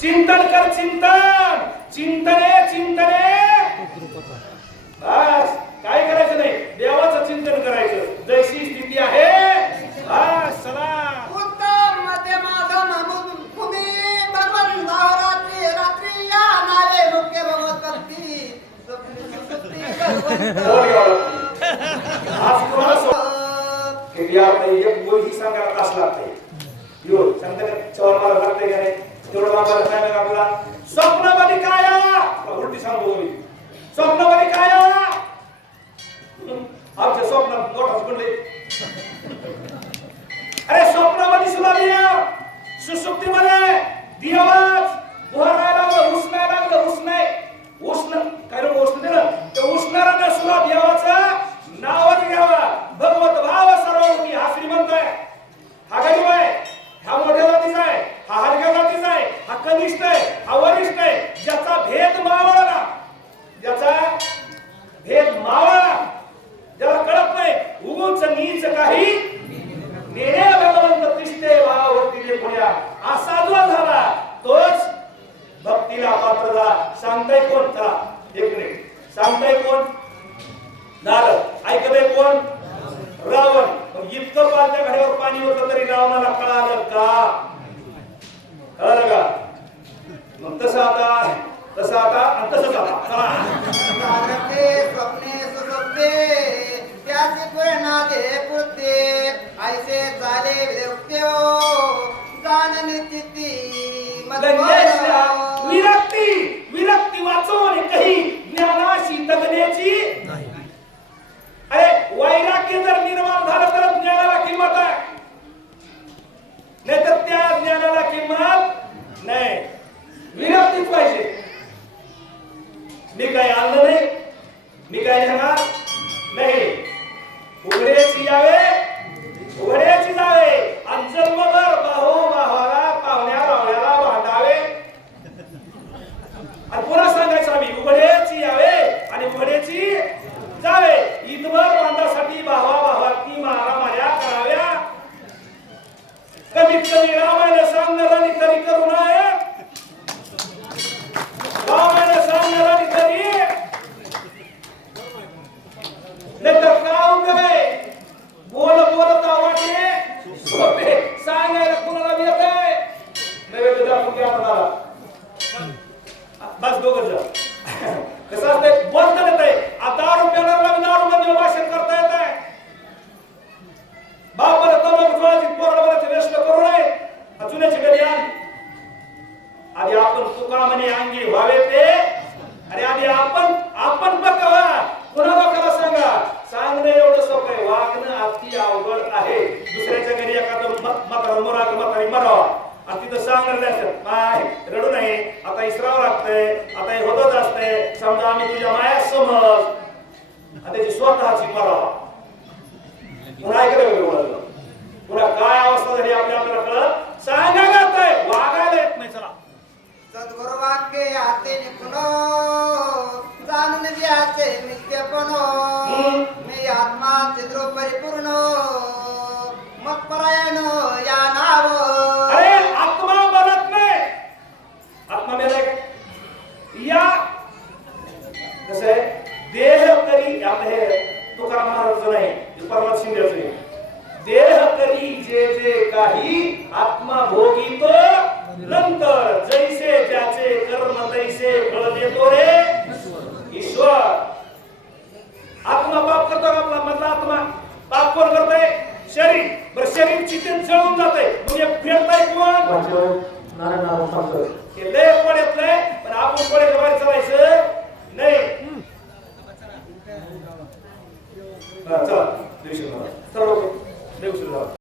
चिंतन कर चिंतन, चिंतने चिंतने बस काय करायचं नाही, देवाचं चिंतन करायचं. जैसी स्थिती आहे बस चला. उत्तम मध्यम अधम भूमी भगवन रात्री रात्री या नावे मुख्य भगवत भक्ती आज कोणाला की यार नाही एक गोळी सांगायला तास लागते. यो सांगता का चवर मला लागते का नाही तेवढं बाबा सांगा आपला. स्वप्नामध्ये काय उलटी सांगतो मी. स्वप्नामध्ये काय आमच्या स्वप्नात मोठाच पडले. अरे स्वप्नामध्ये सुद्धा दिया सुसुप्तीमध्ये दियावाच उहारायला लागलं, उष्णायला लागलं, उष्ण काय रे उष्ण दिलं ते उष्णारानं सुद्धा देवाचं नावच घ्यावा. भगवत भाव सर्वोपरी हा श्रीमंत आहे, हा गरीब आहे, हा मोठ्या जातीचा आहे, हा हलक्या जातीचा आहे, हा कनिष्ठ आहे, हा वरिष्ठ आहे. ज्याचा भेद मावळला, ज्याचा भेद मावळला, ज्याला कळत नाही उगूच नीच काही नेणे भगवंत तिष्ठे भाववरती जे पुण्या असा जो झाला तोच भक्तीला पात्र झाला. सांगताय कोण? चला एक मिनिट. सांगताय कोण? नारद. ऐकतय कोण? रावण. इतकं पालत्या घड्यावर पाणी होतं तरी रावणाला कळालं का? कळालं का? मग तसं आता तसंच आता स्वप्ने सुसुप्ते त्याचे परिणाम दे पुरते ऐसे झाले विरक्त्यो जाणनी तिती गणेशा विरक्ती वाचवणे काही ज्ञानाशी तगण्याची नाही. अरे वैराग्य जर निर्माण झालं तर ज्ञानाला किंमत आहे, नाहीतर त्या ज्ञानाला किंमत नाही. विरक्तीच पाहिजे. मी काय आणलं नाही, मी काय घेणार नाही. उघड्याची यावे उघड्याची जावे आणि जन्मभर भावाला पाहुण्या रावण्याला भांडावे. आणि पुन्हा सांगायचं आम्ही उघड्याची यावे आणि उघड्याची जावे. ईदभर बांधासाठी भावाभावाती मारामाऱ्या कराव्या. कमीत कमी रामायण सांगणारांनी तरी करू नये. रामायण सांगणारांनी तरी नाहीतर काव काय बोलत वाटे सोपे सांगायला कुणाला येत आहे. नव्हे दाखवून घ्या मला बस दोघं जण कसं असतंय बोलता येत आहे. आता रुपयाला दारू मध्ये भाषण करता येत आहे. बापाला तंबाखू चोळायची पोराला व्यस्त करू नये. जुन्याची घडी आधी आपण तुका म्हणे अंगी व्हावे ते. अरे आधी आपण बघा कुणा लोकांना सांगा. सांगणं एवढं सोपं आहे, वागणं अति अवघड आहे. दुसऱ्याच्या घरी एखादं म्हातारी मरावा आणि तिथं सांगणार नाही काय रडू नये, आता इसरावं लागतंय, आता हे होतच असतंय. समजा आम्ही तुझ्या माया समज त्याची स्वतःची मरावा पुन्हा ऐकलं पुन्हा काय अवस्था झाली आपल्याला कळत सांगा जातंय. वागायला येत नाही. चला सद्गुरु वाक्य याते निपुणो जाणून द्याचे नित्यपणो मी आत्मा चिद्रो परिपूर्ण मग परायण या नाव. अरे आत्मा बनत नाही. आत्मा मेलाय या कसं आहे देह करी आपले हे तुकाराम महाराज नाही परमात शिंदेच नाही. देह करी जे जे काही आत्मा भोगी तो नंतर जैसे ज्याचे कर्म तैसे फळ देतो रे ईश्वर. आत्मा पाप करतो आपला मधला आत्मा पाप कोण करतोय? शरीर. बरं शरीर चितेत जळून जाते म्हणजे फेडताय कोण? नारायण केले